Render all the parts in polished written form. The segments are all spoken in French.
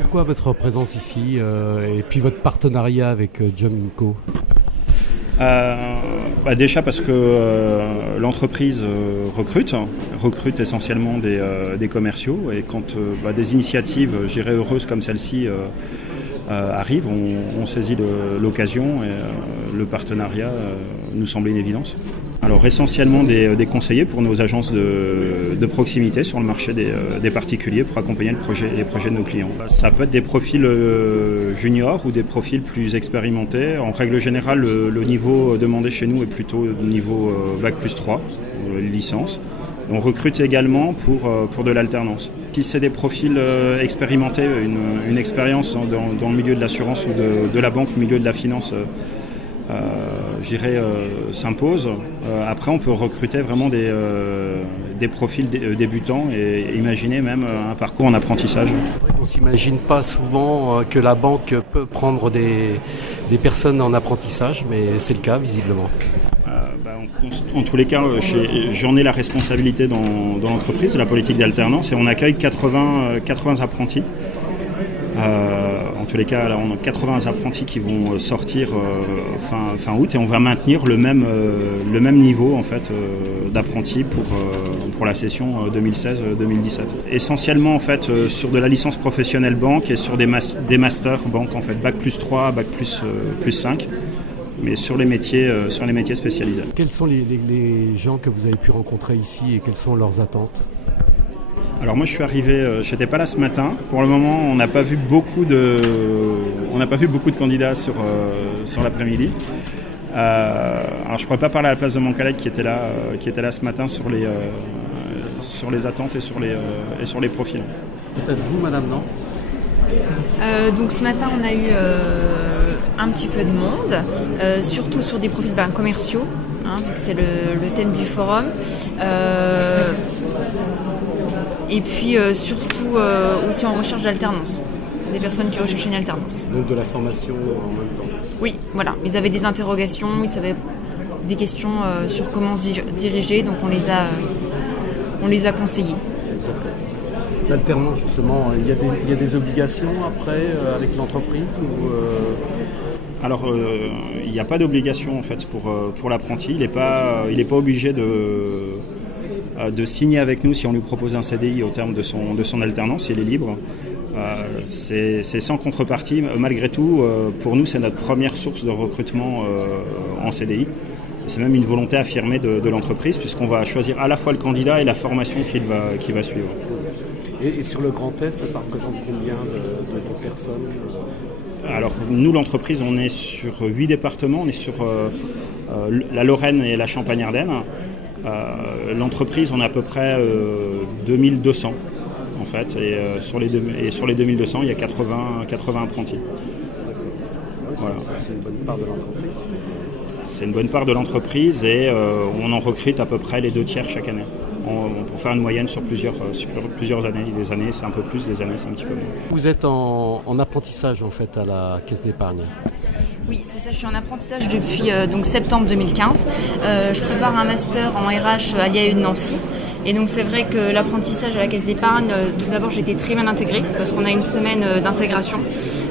Pourquoi votre présence ici et puis votre partenariat avec Jump Co? Déjà parce que l'entreprise recrute essentiellement des commerciaux, et quand des initiatives, je dirais, heureuses comme celle-ci arrivent, on saisit l'occasion, et le partenariat nous semblait une évidence. Alors essentiellement des conseillers pour nos agences de proximité sur le marché des particuliers pour accompagner les projets de nos clients. Ça peut être des profils juniors ou des profils plus expérimentés. En règle générale, le niveau demandé chez nous est plutôt niveau Bac+3, licence. On recrute également pour de l'alternance. Si c'est des profils expérimentés, une expérience dans le milieu de l'assurance ou de la banque, le milieu de la finance, s'impose. Après, on peut recruter vraiment des profils débutants et imaginer même un parcours en apprentissage. On ne s'imagine pas souvent que la banque peut prendre des personnes en apprentissage, mais c'est le cas visiblement. En tous les cas, j'en ai la responsabilité dans l'entreprise, la politique d'alternance, et on accueille 80 apprentis. En tous les cas, là, on a 80 apprentis qui vont sortir fin août, et on va maintenir le même niveau en fait d'apprentis pour la session 2016-2017. Essentiellement en fait sur de la licence professionnelle banque et sur des masters banque en fait, Bac+3, Bac+5. Mais sur les métiers spécialisés. Quels sont les gens que vous avez pu rencontrer ici et quelles sont leurs attentes? Alors moi je suis arrivé, j'étais pas là ce matin. Pour le moment, on n'a pas vu beaucoup de candidats sur l'après-midi. Alors je pourrais pas parler à la place de mon collègue qui était là ce matin sur les attentes et sur les profils. Peut-être vous, madame, non? Donc ce matin on a eu un petit peu de monde, surtout sur des profils commerciaux, vu que c'est le thème du forum, et puis surtout aussi en recherche d'alternance, des personnes qui recherchent une alternance. Donc de la formation en même temps. Oui, voilà, ils avaient des interrogations, ils avaient des questions sur comment se diriger, donc on les a conseillés. L'alternance, justement, il y a des obligations après avec l'entreprise ou Alors, il n'y a pas d'obligation en fait pour l'apprenti. Il n'est pas obligé de signer avec nous si on lui propose un CDI au terme de son alternance. Il est libre. C'est sans contrepartie. Malgré tout, pour nous, c'est notre première source de recrutement en CDI. C'est même une volonté affirmée de l'entreprise, puisqu'on va choisir à la fois le candidat et la formation qu'il va suivre. Et sur le Grand Est, ça représente combien de personnes? Alors nous, l'entreprise, on est sur 8 départements. On est sur la Lorraine et la Champagne-Ardenne. L'entreprise, on a à peu près 2200 en fait. Et sur les 2200, il y a 80 apprentis. Voilà. C'est une bonne part de l'entreprise. C'est une bonne part de l'entreprise et on en recrute à peu près les 2/3 chaque année. Pour faire une moyenne sur plusieurs années. Des années c'est un peu plus, des années c'est un petit peu moins. Vous êtes en apprentissage en fait à la Caisse d'Épargne. Oui, c'est ça, je suis en apprentissage depuis donc septembre 2015. Je prépare un master en RH à l'IAE de Nancy. Et donc c'est vrai que l'apprentissage à la Caisse d'Épargne, tout d'abord j'ai été très bien intégrée parce qu'on a une semaine d'intégration.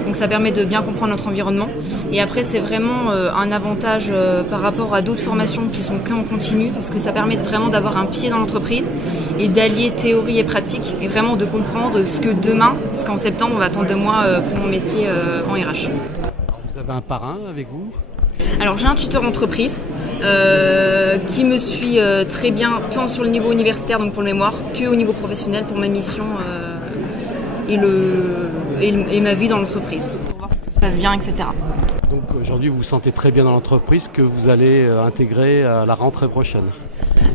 Donc ça permet de bien comprendre notre environnement. Et après c'est vraiment un avantage par rapport à d'autres formations qui sont qu'en continu, parce que ça permet vraiment d'avoir un pied dans l'entreprise et d'allier théorie et pratique, et vraiment de comprendre ce que demain, ce qu'en septembre on va attendre de moi pour mon métier en RH. Vous avez un parrain avec vous? Alors j'ai un tuteur entreprise qui me suit très bien, tant sur le niveau universitaire, donc pour le mémoire, qu'au niveau professionnel pour ma mission et ma vie dans l'entreprise, pour voir si tout se passe bien, etc. Donc aujourd'hui vous vous sentez très bien dans l'entreprise que vous allez intégrer à la rentrée prochaine?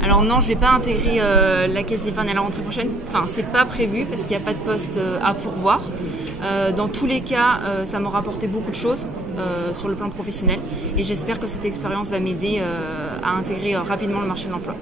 Alors non, je vais pas intégrer la Caisse d'Épargne à la rentrée prochaine. Enfin, c'est pas prévu parce qu'il n'y a pas de poste à pourvoir. Dans tous les cas, ça m'aura apporté beaucoup de choses sur le plan professionnel et j'espère que cette expérience va m'aider à intégrer rapidement le marché de l'emploi.